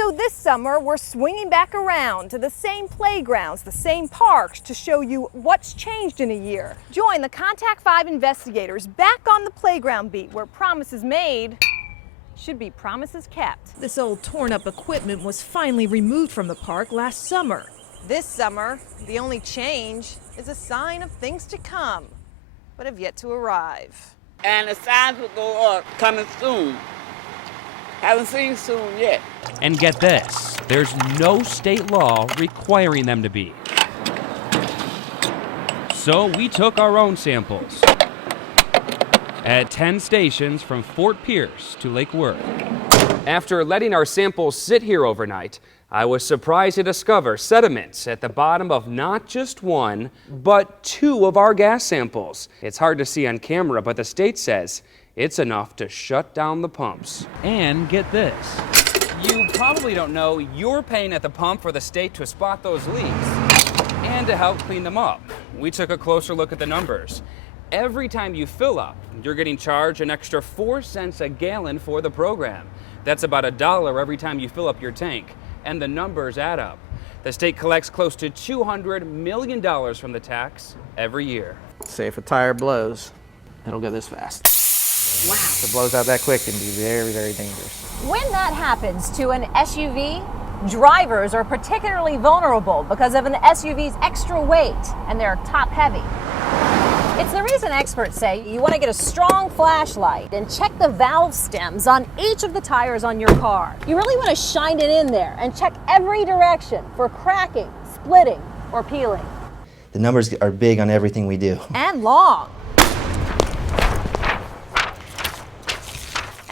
So this summer, we're swinging back around to the same playgrounds, the same parks to show you what's changed in a year. Join the Contact 5 investigators back on the playground beat where promises made should be promises kept. This old torn up equipment was finally removed from the park last summer. This summer, the only change is a sign of things to come, but have yet to arrive. And the signs will go up coming soon. Haven't seen soon yet. And get this, there's no state law requiring them to be. So we took our own samples at 10 stations from Fort Pierce to Lake Worth. After letting our samples sit here overnight, I was surprised to discover sediments at the bottom of not just one, but two of our gas samples. It's hard to see on camera, but the state says it's enough to shut down the pumps. And get this, you probably don't know you're paying at the pump for the state to spot those leaks and to help clean them up. We took a closer look at the numbers. Every time you fill up, you're getting charged an extra 4 cents a gallon for the program. That's about $1 every time you fill up your tank. And the numbers add up. The state collects close to $200 million from the tax every year. Say if a tire blows, it'll go this fast. Wow. If it blows out that quick, it can be very, very dangerous. When that happens to an SUV, drivers are particularly vulnerable because of an SUV's extra weight and they're top heavy. It's the reason experts say you want to get a strong flashlight and check the valve stems on each of the tires on your car. You really want to shine it in there and check every direction for cracking, splitting, or peeling. The numbers are big on everything we do. And long.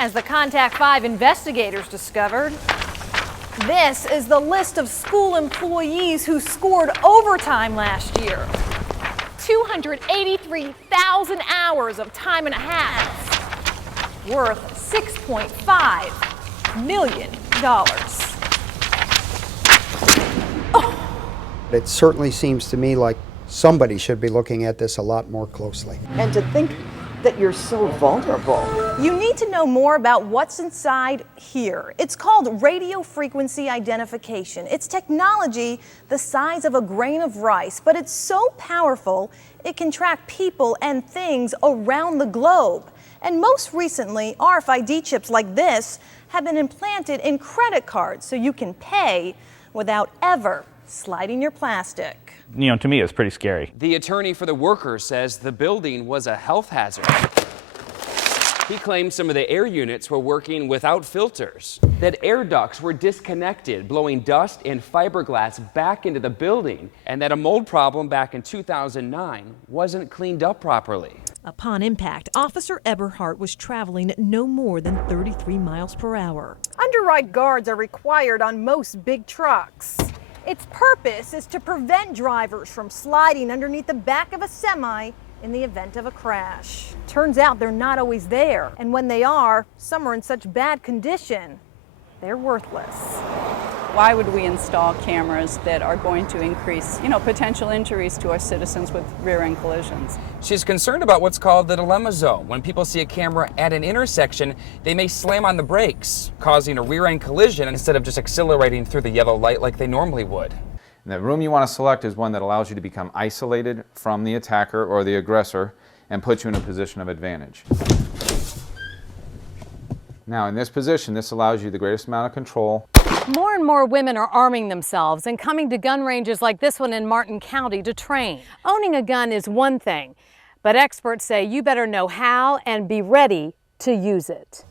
As the Contact 5 investigators discovered, this is the list of school employees who scored overtime last year. 283,000 hours of time and a half, worth $6.5 million. It certainly seems to me like somebody should be looking at this a lot more closely. And to think that you're so vulnerable. You need to know more about what's inside here. It's called radio frequency identification. It's technology the size of a grain of rice, but it's so powerful it can track people and things around the globe. And most recently, RFID chips like this have been implanted in credit cards so you can pay without ever sliding your plastic. You know, to me, it's pretty scary. The attorney for the workers says the building was a health hazard. He claims some of the air units were working without filters, that air ducts were disconnected, blowing dust and fiberglass back into the building, and that a mold problem back in 2009 wasn't cleaned up properly. Upon impact, Officer Eberhardt was traveling no more than 33 miles per hour. Underride guards are required on most big trucks. Its purpose is to prevent drivers from sliding underneath the back of a semi in the event of a crash. Turns out they're not always there, and when they are, some are in such bad condition, they're worthless. Why would we install cameras that are going to increase, potential injuries to our citizens with rear-end collisions? She's concerned about what's called the dilemma zone. When people see a camera at an intersection, they may slam on the brakes, causing a rear-end collision instead of just accelerating through the yellow light like they normally would. And the room you want to select is one that allows you to become isolated from the attacker or the aggressor and puts you in a position of advantage. Now, in this position, this allows you the greatest amount of control. More and more women are arming themselves and coming to gun ranges like this one in Martin County to train. Owning a gun is one thing, but experts say you better know how and be ready to use it.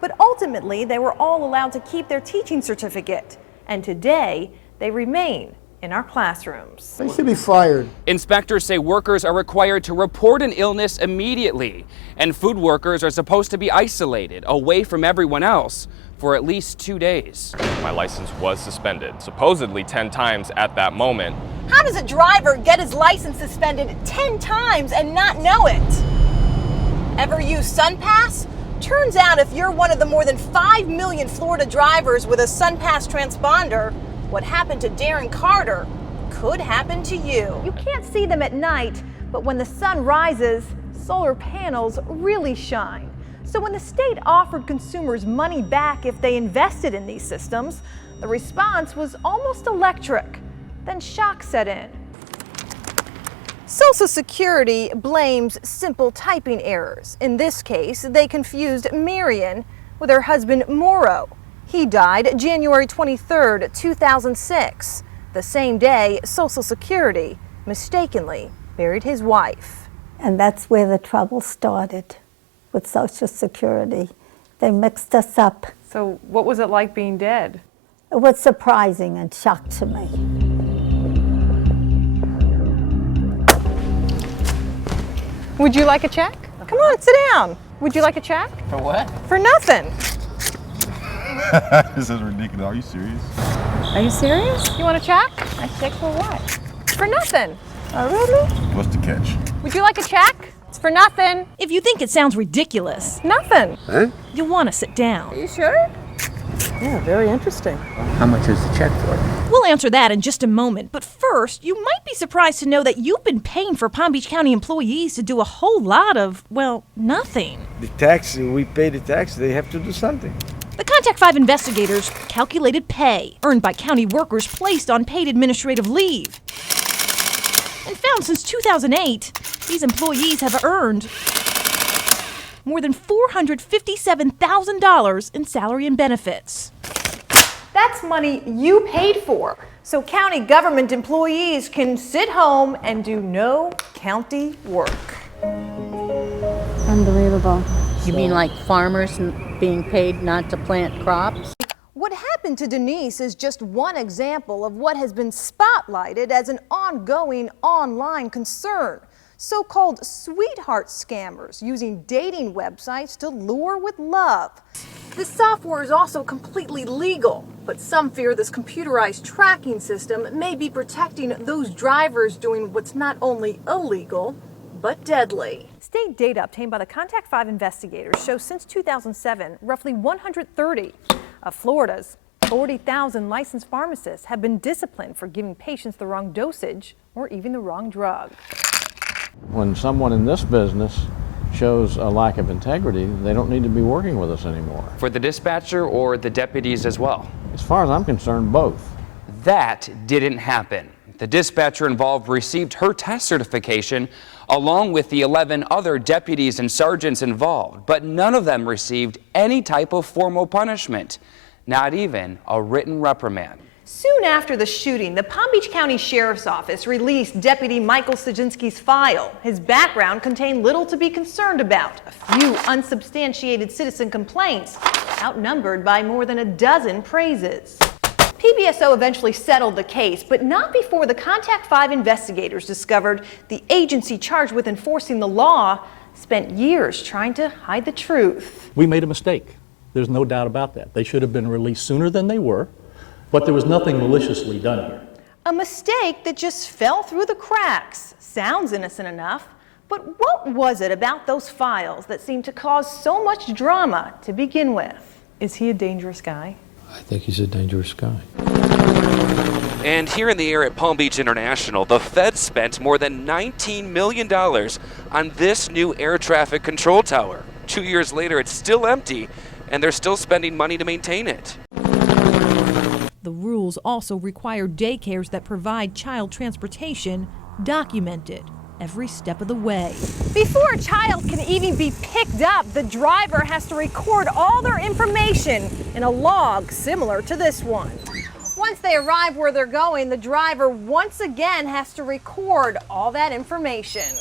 But ultimately, they were all allowed to keep their teaching certificate, and today they remain in our classrooms. They should be fired. Inspectors say workers are required to report an illness immediately, and food workers are supposed to be isolated away from everyone else for at least 2 days. My license was suspended, supposedly 10 times at that moment. How does a driver get his license suspended 10 times and not know it? Ever use SunPass? Turns out if you're one of the more than 5 million Florida drivers with a SunPass transponder, what happened to Darren Carter could happen to you. You can't see them at night, but when the sun rises, solar panels really shine. So when the state offered consumers money back if they invested in these systems, the response was almost electric. Then shock set in. Social Security blames simple typing errors. In this case, they confused Marion with her husband Morrow. He died January 23, 2006, the same day Social Security mistakenly buried his wife. And that's where the trouble started with Social Security. They mixed us up. So what was it like being dead? It was surprising and shock to me. Would you like a check? Come on, sit down. Would you like a check? For what? For nothing. This is ridiculous. Are you serious? Are you serious? You want a check? A check for what? For nothing. Oh, really? What's the catch? Would you like a check? It's for nothing. If you think it sounds ridiculous, Nothing. Huh? you'll want to sit down. Are you sure? Yeah, very interesting. How much is the check for? We'll answer that in just a moment, but first, you might be surprised to know that you've been paying for Palm Beach County employees to do a whole lot of, well, nothing. The tax, we pay the tax, they have to do something. The Contact 5 investigators calculated pay earned by county workers placed on paid administrative leave and found since 2008, these employees have earned more than $457,000 in salary and benefits. That's money you paid for. So county government employees can sit home and do no county work. Unbelievable. You mean like farmers being paid not to plant crops? What happened to Denise is just one example of what has been spotlighted as an ongoing online concern. So-called sweetheart scammers using dating websites to lure with love. This software is also completely legal, but some fear this computerized tracking system may be protecting those drivers doing what's not only illegal, but deadly. State data obtained by the Contact 5 investigators shows since 2007, roughly 130 of Florida's 40,000 licensed pharmacists have been disciplined for giving patients the wrong dosage or even the wrong drug. When someone in this business shows a lack of integrity, they don't need to be working with us anymore. For the dispatcher or the deputies as well? As far as I'm concerned, both. That didn't happen. The dispatcher involved received her test certification along with the 11 other deputies and sergeants involved, but none of them received any type of formal punishment, not even a written reprimand. Soon after the shooting, the Palm Beach County Sheriff's Office released Deputy Michael Sajinski's file. His background contained little to be concerned about. A few unsubstantiated citizen complaints, outnumbered by more than a dozen praises. PBSO eventually settled the case, but not before the Contact 5 investigators discovered the agency charged with enforcing the law spent years trying to hide the truth. We made a mistake. There's no doubt about that. They should have been released sooner than they were. But there was nothing maliciously done here. A mistake that just fell through the cracks. Sounds innocent enough, but what was it about those files that seemed to cause so much drama to begin with? Is he a dangerous guy? I think he's a dangerous guy. And here in the air at Palm Beach International, the Fed spent more than $19 million on this new air traffic control tower. 2 years later, it's still empty, and they're still spending money to maintain it. The rules also require daycares that provide child transportation documented every step of the way. Before a child can even be picked up, the driver has to record all their information in a log similar to this one. Once they arrive where they're going, the driver once again has to record all that information.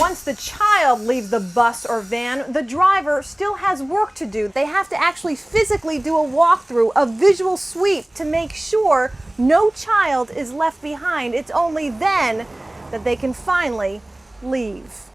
Once the child leaves the bus or van, the driver still has work to do. They have to actually physically do a walkthrough, a visual sweep to make sure no child is left behind. It's only then that they can finally leave.